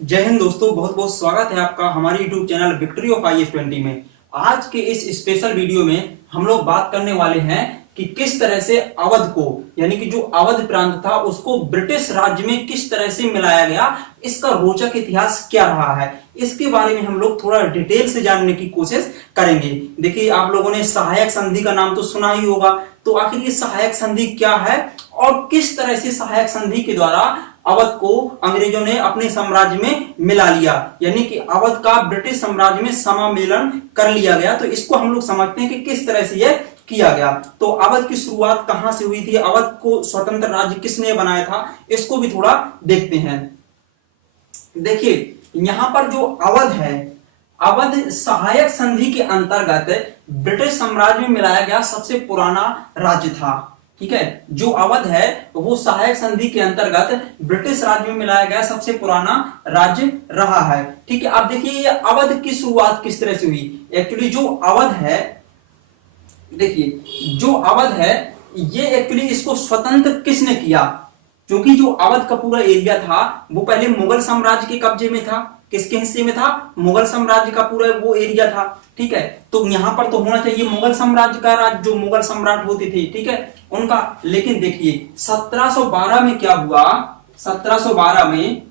जय हिंद दोस्तों, बहुत बहुत स्वागत है आपका हमारे YouTube channel victory of IS-20 में। आज के इस स्पेशल वीडियो में हम लोग बात करने वाले हैं कि किस तरह से अवध को, यानी कि जो अवध प्रांत था उसको ब्रिटिश राज्य में किस तरह से मिलाया गया, इसका रोचक इतिहास क्या रहा है, इसके बारे में हम लोग थोड़ा डिटेल से जानने की कोशिश करेंगे। देखिए, आप लोगों ने सहायक संधि का नाम तो सुना ही होगा, तो आखिर ये सहायक संधि क्या है और किस तरह से सहायक संधि के द्वारा अवध को अंग्रेजों ने अपने साम्राज्य में मिला लिया, यानी कि अवध का ब्रिटिश साम्राज्य में समामेलन कर लिया गया। तो इसको हम लोग समझते हैं कि किस तरह से यह किया गया। तो अवध की शुरुआत कहां से हुई थी, अवध को स्वतंत्र राज्य किसने बनाया था, इसको भी थोड़ा देखते हैं। देखिए, यहां पर जो अवध है, अवध सहायक संधि के अंतर्गत ब्रिटिश साम्राज्य में मिलाया गया सबसे पुराना राज्य था। ठीक है, जो अवध है वो सहायक संधि के अंतर्गत ब्रिटिश राज्य में मिलाया गया सबसे पुराना राज्य रहा है। ठीक है, अब देखिए ये अवध की शुरुआत किस तरह से हुई। एक्चुअली जो अवध है, देखिए जो अवध है ये एक्चुअली इसको स्वतंत्र किसने किया, क्योंकि जो अवध का पूरा एरिया था वो पहले मुगल साम्राज्य के कब्जे में था। किसके हिस्से में था? मुगल साम्राज्य का पूरा वो एरिया था। ठीक है, तो यहां पर तो होना चाहिए मुगल साम्राज्य का राज, जो मुगल सम्राट होते थे, ठीक है, उनका। लेकिन देखिए 1712 में क्या हुआ, 1712 में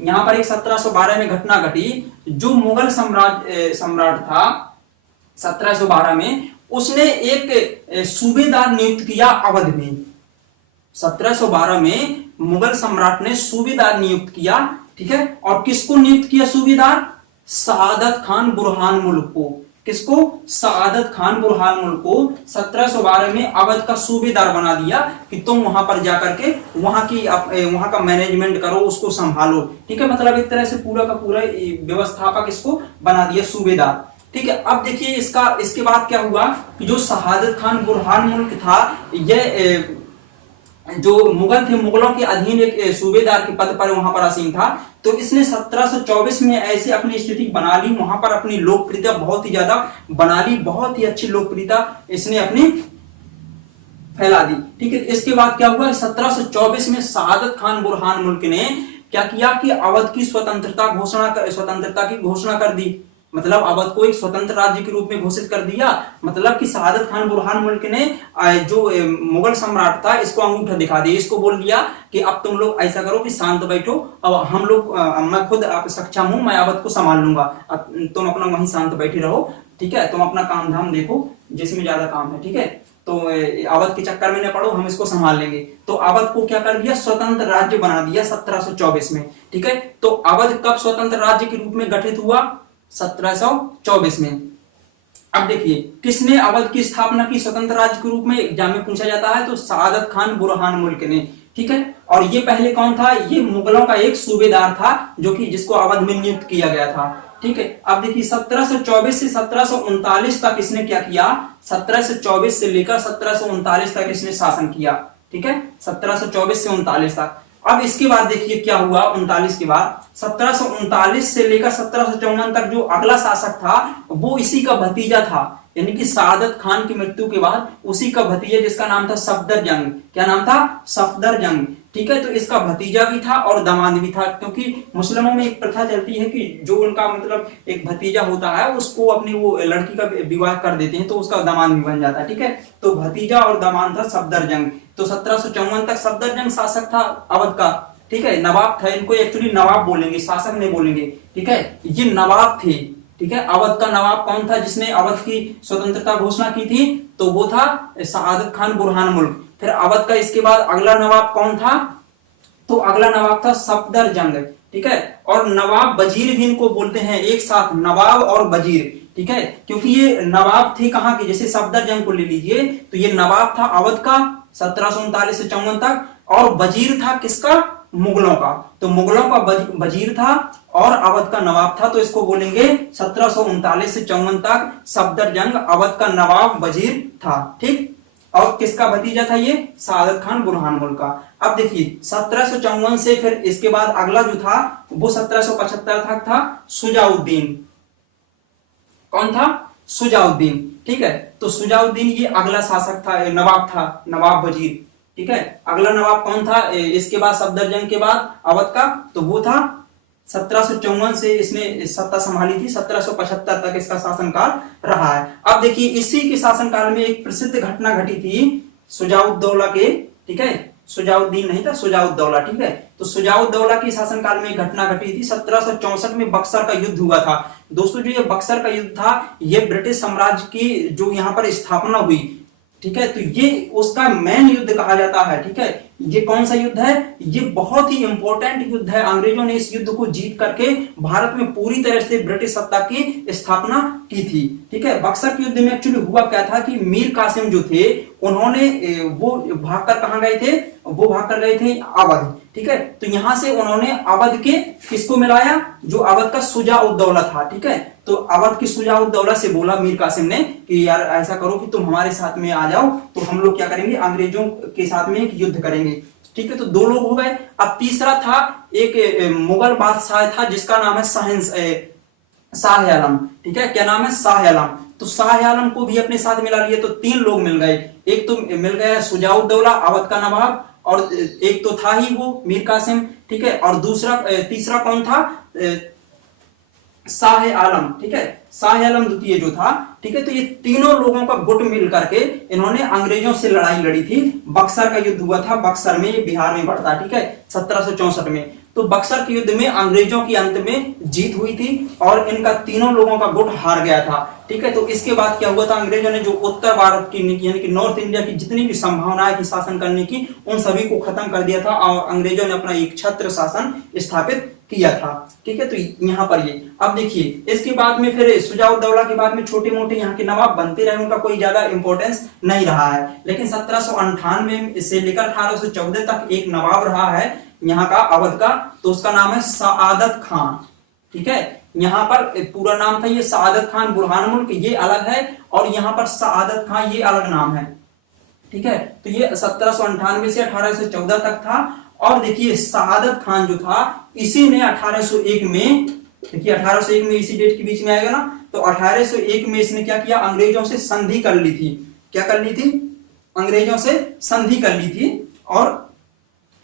यहां पर एक 1712 में घटना घटी। जो मुगल सम्राट था 1712 में, उसने एक सूबेदार नियुक्त किया अवध में। 1712 में मुगल सम्राट ने सूबेदार नियुक्त किया। ठीक है, और किसको नियुक्त किया सूबेदार? सआदत खान बुरहान मुल्क को। किसको? सआदत खान बुरहान मुल्क को 1712 में अवध का सूबेदार बना दिया कि तुम वहां पर जाकर के वहां का मैनेजमेंट करो, उसको संभालो। ठीक है, मतलब एक तरह से पूरा का पूरा व्यवस्थापक इसको बना दिया सूबेदार। ठीक है, अब देखिए इसके बाद क्या हुआ कि जो सआदत खान बुरहान मुल्क था, यह जो मुगल थे, मुगलों के अधीन एक सूबेदार के पद पर वहां पर आसीन था। तो इसने 1724 में ऐसे अपनी स्थिति बना ली, वहां पर अपनी लोकप्रियता बहुत ही ज्यादा बना ली, बहुत ही अच्छी लोकप्रियता इसने अपनी फैला दी। ठीक है, इसके बाद क्या हुआ, 1724 में सआदत खान बुरहान मुल्क ने क्या किया कि अवध की स्वतंत्रता की घोषणा कर दी। मतलब अवध को एक स्वतंत्र राज्य के रूप में घोषित कर दिया। मतलब कि सआदत खान बुरहान मुल्क ने जो मुगल सम्राट था इसको अंगूठा दिखा दिया, इसको बोल दिया कि अब तुम लोग ऐसा करो कि शांत बैठो, अब हम लोग मैं खुद सक्षम हूं, मैं अवध को संभाल लूंगा, अब तुम अपना वहीं शांत बैठे रहो। ठीक है, तुम अपना काम धाम देखो जिसमें ज्यादा काम है। ठीक है, तो अवध के चक्कर में न पड़ो, हम इसको संभाल लेंगे। तो अवध को क्या कर दिया, स्वतंत्र राज्य बना दिया 1724 में। ठीक है, तो अवध कब स्वतंत्र राज्य के रूप में गठित हुआ? 1724 में। अब देखिए किसने अवध की स्थापना की स्वतंत्र राज्य के रूप में, एग्जाम में पूछा जाता है, तो सआदत खान बुरहान मुल्क ने। ठीक है, और ये पहले कौन था? ये मुगलों का एक सूबेदार था जो कि जिसको अवध में नियुक्त किया गया था। ठीक है, अब देखिए 1724 से 1739 तक इसने क्या किया, 1724 से लेकर 1739 तक इसने शासन किया। ठीक है, 1724 से 39 तक। अब इसके बाद देखिए क्या हुआ, 39 के बाद 1739 से लेकर 1754 तक जो अगला शासक था वो इसी का भतीजा था, यानी कि सआदत खान की मृत्यु के बाद उसी का भतीजा, जिसका नाम था सफदरजंग। क्या नाम था? सफदरजंग। ठीक है, तो इसका भतीजा भी था और दामाद भी था, क्योंकि मुस्लिमों में एक प्रथा चलती है कि जो उनका मतलब एक भतीजा होता है उसको अपनी वो लड़की का विवाह कर देते हैं, तो उसका दामाद भी बन जाता है। ठीक है, तो भतीजा और दामाद था सफदरजंग। तो 1754 तक सफदरजंग शासक था अवध का। ठीक है, नवाब था, इनको एक्चुअली नवाब बोलेंगे, शासक नहीं बोलेंगे। ठीक है, ये नवाब थे। ठीक है, अवध का नवाब कौन था जिसने अवध की स्वतंत्रता घोषणा की थी? तो वो था सआदत खान बुरहान मुल्क। फिर अवध का इसके बाद अगला नवाब कौन था? तो अगला नवाब था सफदरजंग। ठीक है, और नवाब वजीर भी इनको बोलते हैं, एक साथ नवाब और वजीर। ठीक है, क्योंकि ये नवाब थे कहां के, जैसे सफदरजंग को ले लीजिए तो ये नवाब था अवध का 1739 से 54 तक, और वजीर था किसका? मुगलों का। तो मुगलों का वजीर था और अवध का नवाब था, तो इसको बोलेंगे 1739 से 54 तक सफदरजंग अवध का नवाब वजीर था। ठीक, और किसका भतीजा था ये? सआदत खान बुरहान मुल्क का। अब देखिए 1754 से फिर इसके बाद अगला जो था वो 1775 तक था सुजाउद्दीन। कौन था? सुजाउद्दीन। ठीक है, तो सुजाउद्दीन ये अगला शासक था, नवाब था, नवाब वजीर। ठीक है, अगला नवाब कौन था इसके बाद सफदरजंग के बाद अवध का? तो वो था 1754 से इसने सत्ता संभाली थी, 1775 तक इसका शासनकाल रहा है। अब देखिए इसी के शासनकाल में एक प्रसिद्ध घटना घटी थी शुजाउद्दौला के, ठीक है, शुजाउद्दीन नहीं था, शुजाउद्दौला, ठीक है। तो शुजाउद्दौला के शासनकाल में एक घटना घटी थी, 1764 में बक्सर का युद्ध हुआ था। दोस्तों जो ये बक्सर का युद्ध था, ये ब्रिटिश साम्राज्य की जो यहाँ पर स्थापना हुई, ठीक है, तो ये उसका मेन युद्ध कहा जाता है, ठीक है। ये कौन सा युद्ध है? ये बहुत ही इंपॉर्टेंट युद्ध है। अंग्रेजों ने इस युद्ध को जीत करके भारत में पूरी तरह से ब्रिटिश सत्ता की स्थापना की थी, ठीक है। बक्सर के युद्ध में एक्चुअली हुआ क्या था कि मीर कासिम जो थे, उन्होंने वो भागकर कहां गए थे? वो भागकर गए थे अवध, ठीक है। तो यहां से उन्होंने अवध के किसको मिलाया? जो अवध का शुजाउद्दौला था, ठीक है। तो अवध के शुजाउद्दौला से बोला मीर कासिम ने कि यार ऐसा करो कि तुम हमारे साथ में आ जाओ, तो हम लोग क्या करेंगे, अंग्रेजों के साथ में एक युद्ध करेंगे, ठीक है। तो दो लोग हो गए। अब तीसरा था एक मुगल बादशाह था जिसका नाम है शाह आलम, ठीक है। क्या नाम है? शाह आलम। तो शाह आलम को भी अपने साथ मिला लिए, तो तीन लोग मिल गए। एक तो मिल गया शुजाउद्दौला अवध का नवाब, और एक तो था ही वो मीर कासिम, ठीक है। और तीसरा कौन था? शाह आलम, ठीक है, शाह आलम द्वितीय जो था, ठीक है। तो ये तीनों लोगों का गुट मिल करके इन्होंने अंग्रेजों से लड़ाई लड़ी थी। बक्सर का युद्ध हुआ था, बक्सर में, ये बिहार में पड़ता है, ठीक है, 1764 में। तो बक्सर के युद्ध में अंग्रेजों की अंत में जीत हुई थी और इनका तीनों लोगों का गुट हार गया था, ठीक है। तो इसके बाद क्या हुआ था? अंग्रेजों ने जो उत्तर भारत की यानी कि नॉर्थ इंडिया की जितनी भी संभावनाएं थी शासन करने की, उन सभी को खत्म कर दिया था और अंग्रेजों ने अपना एक छत्र शासन स्थापित किया था, ठीक है। तो यहाँ पर ये अब देखिए इसके बाद में फिर शुजाउद्दौला के बाद में छोटे मोटे यहाँ के नवाब बनते रहे, उनका कोई ज्यादा इंपॉर्टेंस नहीं रहा है। लेकिन 1798 से लेकर 1814 तक एक नवाब रहा है यहाँ का अवध का, तो उसका नाम है सआदत खान, ठीक है। यहाँ पर पूरा नाम था ये सआदत खान बुरहान मुल्क, ये अलग है, और यहाँ पर सआदत खान ये अलग नाम है, ठीक है। तो ये 1798 से 1814 तक था। और देखिए सआदत खान जो था, इसी ने 1801 में, देखिए 1801 में इसी डेट के बीच में आएगा ना, तो 1801 में इसने क्या किया? अंग्रेजों से संधि कर ली थी। क्या कर ली थी? अंग्रेजों से संधि कर ली थी, और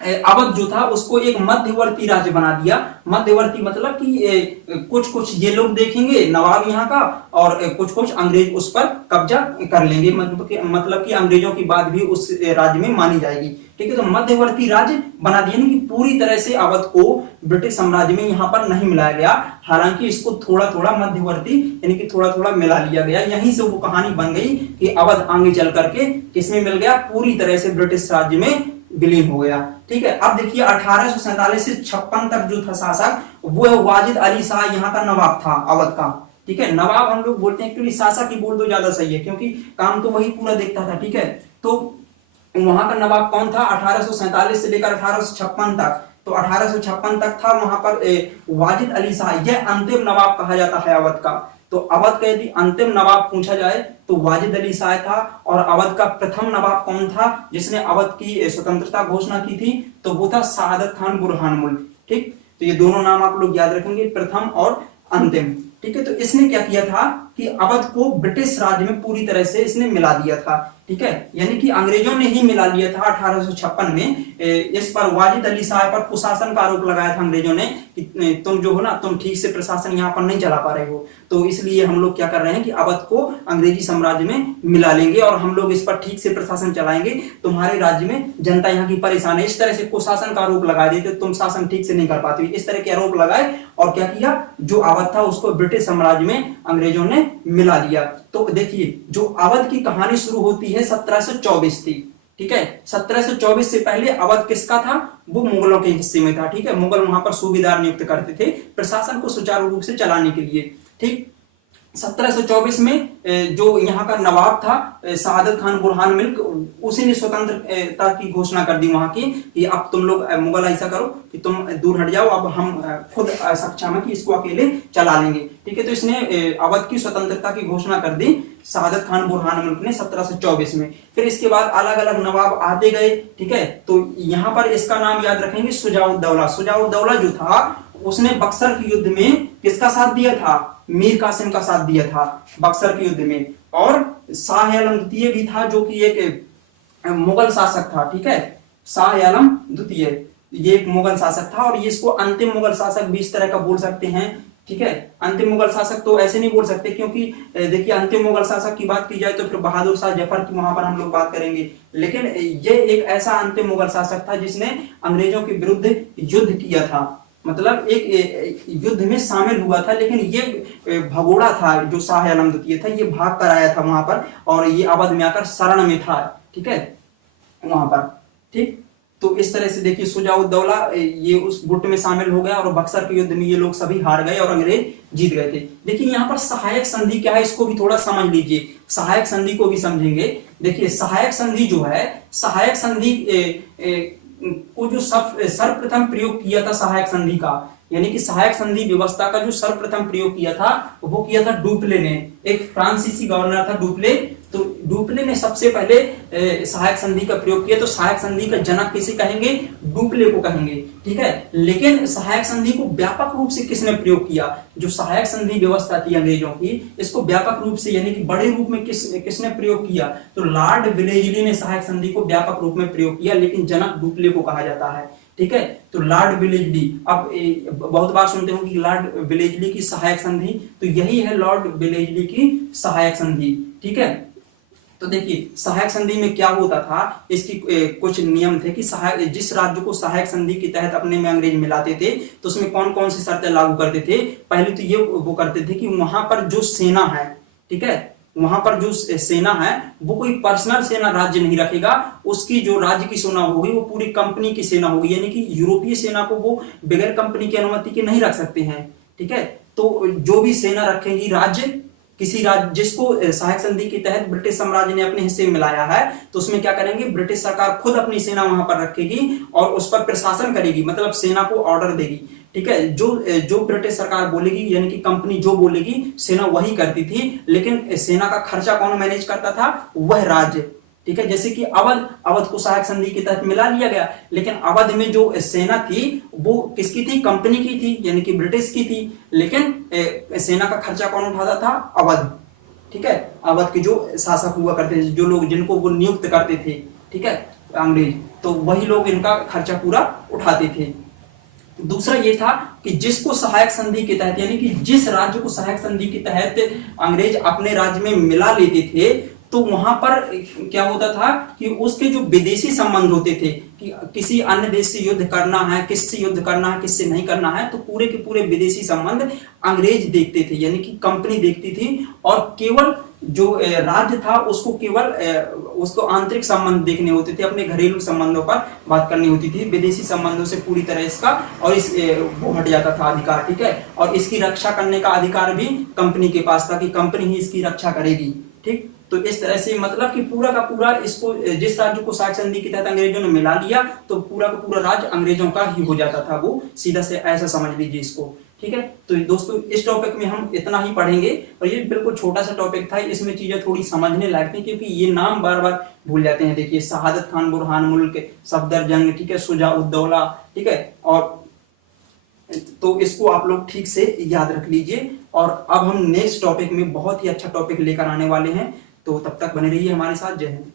अवध जो था उसको एक मध्यवर्ती राज्य बना दिया। मध्यवर्ती मतलब कि कुछ कुछ ये लोग देखेंगे नवाब यहाँ का, और कुछ कुछ अंग्रेज उस पर कब्जा कर लेंगे, मतलब कि अंग्रेजों की बात भी उस राज्य में मानी जाएगी, ठीक है। तो मध्यवर्ती राज्य बना दिया, यानी कि पूरी तरह से अवध को ब्रिटिश साम्राज्य में यहाँ पर नहीं मिलाया गया, हालांकि इसको थोड़ा थोड़ा मध्यवर्ती यानी कि थोड़ा थोड़ा मिला लिया गया। यहीं से वो कहानी बन गई कि अवध आगे चल करके किसमें मिल गया? पूरी तरह से ब्रिटिश राज्य में विलीन हो गया, ठीक है। अब देखिए 1847 से 56 तक जो था शासक, वो वाजिद अली शाह यहाँ का नवाब था अवध का, ठीक है। नवाब हम लोग बोलते हैं, क्योंकि शासक ही बोल दो ज्यादा सही है, क्योंकि काम तो वही पूरा देखता था, ठीक है। तो वहां का नवाब कौन था? 1847 से लेकर 1856 तक, तो 1856 तक था वहां पर वाजिद अली शाह। यह अंतिम नवाब कहा जाता है अवध का। तो अवध का यदि अंतिम नवाब पूछा जाए तो वाजिद अली शाह था। और अवध का प्रथम नवाब कौन था जिसने अवध की स्वतंत्रता घोषणा की थी? तो वो था सआदत खान बुरहान मुल्क, ठीक। तो ये दोनों नाम आप लोग याद रखेंगे, प्रथम और अंतिम, ठीक है। तो इसने क्या किया था कि अवध को ब्रिटिश राज्य में पूरी तरह से इसने मिला दिया था, ठीक है। यानी कि अंग्रेजों ने ही मिला लिया था 1856 में। इस पर वाजिद अली शाह पर कुशासन का आरोप लगाया था अंग्रेजों ने कि तुम जो हो ना, तुम ठीक से प्रशासन यहाँ पर नहीं चला पा रहे हो, तो इसलिए हम लोग क्या कर रहे हैं कि अवध को अंग्रेजी साम्राज्य में मिला लेंगे और हम लोग इस पर ठीक से प्रशासन चलाएंगे, तुम्हारे राज्य में जनता यहाँ की परेशान है। इस तरह से कुशासन का आरोप लगा देते, तुम शासन ठीक से नहीं कर पाते, इस तरह के आरोप लगाए और क्या किया? जो अवध था उसको ब्रिटिश साम्राज्य में अंग्रेजों ने मिला लिया। तो देखिए जो अवध की कहानी शुरू होती है 1724 थी, ठीक है। 1724 से पहले अवध किसका था? वो मुगलों के हिस्से में था, ठीक है। मुगल वहां पर सूबेदार नियुक्त करते थे प्रशासन को सुचारू रूप से चलाने के लिए, ठीक। 1724 में जो यहाँ का नवाब था सआदत खान बुरहान मुल्क, उसी ने स्वतंत्रता की घोषणा कर दी वहां की कि अब तुम लोग मुगल ऐसा करो कि तुम दूर हट जाओ, अब हम खुद सक्षम है कि इसको अकेले चला लेंगे, ठीक है। तो इसने अवध की स्वतंत्रता की घोषणा कर दी सआदत खान बुरहान मुल्क ने 1724 में। फिर इसके बाद अलग अलग नवाब आते गए, ठीक है। तो यहाँ पर इसका नाम याद रखेंगे शुजाउद्दौला। शुजाउद्दौला जो था उसने बक्सर के युद्ध में किसका साथ दिया था? मीर कासिम का साथ दिया था बक्सर के युद्ध में। और शाह आलम द्वितीय भी था जो कि एक मुगल शासक था, ठीक है। शाह आलम द्वितीय ये एक मुगल शासक था और ये इसको अंतिम मुगल शासक भी इस तरह का बोल सकते हैं। ठीक है, अंतिम मुगल शासक तो ऐसे नहीं बोल सकते, क्योंकि देखिए अंतिम मुगल शासक की बात की जाए तो फिर बहादुर शाह जफर की वहां पर हम लोग बात करेंगे, लेकिन ये एक ऐसा अंतिम मुगल शासक था जिसने अंग्रेजों के विरुद्ध युद्ध किया था, मतलब एक युद्ध में शामिल हुआ था। लेकिन ये भगोड़ा था जो शाह आलम द्वितीय था, ये भाग कर आया था वहां पर और ये अवध में आकर शरण में था। ठीक है, वहां पर। ठीक, तो इस तरह से देखिए शुजा-उद-दौला ये उस गुट में शामिल हो गया और बक्सर के युद्ध में ये लोग सभी हार गए और अंग्रेज जीत गए थे। देखिए यहाँ पर सहायक संधि क्या है, इसको भी थोड़ा समझ लीजिए, सहायक संधि को भी समझेंगे। देखिए सहायक संधि जो है, सहायक संधि को जो सर्वप्रथम प्रयोग किया था सहायक संधि का, यानी कि सहायक संधि व्यवस्था का जो सर्वप्रथम प्रयोग किया था वो किया था डुप्ले ने। एक फ्रांसीसी गवर्नर था डुप्ले, तो डुप्ले ने सबसे पहले सहायक संधि का प्रयोग किया। तो सहायक संधि का जनक किसे कहेंगे, डुप्ले को कहेंगे। ठीक है, लेकिन सहायक संधि को व्यापक रूप से किसने प्रयोग किया, जो सहायक संधि व्यवस्था थी अंग्रेजों की, इसको व्यापक रूप से यानी कि बड़े रूप में किसने प्रयोग किया, तो लॉर्ड वेलेस्ली ने सहायक संधि को व्यापक रूप में प्रयोग किया, लेकिन जनक डुप्ले को कहा जाता है। ठीक है, तो लॉर्ड वेलेस्ली, अब बहुत बार सुनते हो कि लॉर्ड वेलेस्ली की सहायक संधि, तो यही है लॉर्ड वेलेस्ली की सहायक संधि। ठीक है, तो देखिए सहायक संधि में क्या होता था, इसकी कुछ नियम थे कि जिस राज्य को सहायक संधि के तहत अपने में अंग्रेज मिलाते थे तो उसमें कौन कौन सी शर्तें लागू करते थे। पहले तो ये वो करते थे कि वहां पर जो सेना है, ठीक है, वहां पर जो सेना है वो कोई पर्सनल सेना राज्य नहीं रखेगा, उसकी जो राज्य की सेना होगी वो पूरी कंपनी की सेना होगी, यानी कि यूरोपीय सेना को वो बगैर कंपनी की अनुमति के नहीं रख सकते हैं। ठीक है, तो जो भी सेना रखेगी राज्य, किसी राज्य जिसको सहायक संधि के तहत ब्रिटिश साम्राज्य ने अपने हिस्से में मिलाया है, तो उसमें क्या करेंगे, ब्रिटिश सरकार खुद अपनी सेना वहां पर रखेगी और उस पर प्रशासन करेगी, मतलब सेना को ऑर्डर देगी। ठीक है, जो ब्रिटिश सरकार बोलेगी यानी कि कंपनी जो बोलेगी सेना वही करती थी, लेकिन सेना का खर्चा कौन मैनेज करता था, वह राज्य। ठीक है, जैसे कि अवध को सहायक संधि के तहत मिला लिया गया, लेकिन अवध में जो सेना थी वो किसकी थी, कंपनी की थी, यानी कि ब्रिटिश की थी, लेकिन सेना का खर्चा कौन उठाता था, अवध। ठीक है, अवध के जो शासक हुआ करते थे, जो लोग जिनको वो नियुक्त करते थे, ठीक है, अंग्रेज, तो वही लोग इनका खर्चा पूरा उठाते थे। दूसरा ये था कि जिसको सहायक संधि के तहत, यानी कि जिस राज्य को सहायक संधि के तहत अंग्रेज अपने राज्य में मिला लेते थे, तो वहां पर क्या होता था कि उसके जो विदेशी संबंध होते थे कि किसी अन्य देश से युद्ध करना है, किससे युद्ध करना है, किससे नहीं करना है, तो पूरे के पूरे विदेशी संबंध अंग्रेज देखते थे, यानी कि कंपनी देखती थी, और केवल जो राज्य था उसको केवल उसको आंतरिक संबंध देखने होते थे, अपने घरेलू संबंधों पर बात करनी होती थी, विदेशी संबंधों से पूरी तरह इसका और इस वो हट जाता था अधिकार। ठीक है, और इसकी रक्षा करने का अधिकार भी कंपनी के पास था कि कंपनी ही इसकी रक्षा करेगी। ठीक, तो इस तरह से मतलब कि पूरा का पूरा इसको, जिस राज्य को सहायक संधि के तहत अंग्रेजों ने मिला लिया तो पूरा का पूरा राज्य अंग्रेजों का ही हो जाता था, वो सीधा से ऐसा समझ लीजिए इसको। ठीक है, तो दोस्तों इस टॉपिक में हम इतना ही पढ़ेंगे और ये बिल्कुल छोटा सा टॉपिक था, इसमें चीजें थोड़ी समझने लायक थी क्योंकि ये नाम बार बार भूल जाते हैं। देखिए शहादत खान, बुरहान मुल्क, सफदर जंग, ठीक है, शुजा-उद-दौला, ठीक है, और तो इसको आप लोग ठीक से याद रख लीजिए। और अब हम नेक्स्ट टॉपिक में बहुत ही अच्छा टॉपिक लेकर आने वाले हैं, तो तब तक बने रहिए हमारे साथ। जय हिंद।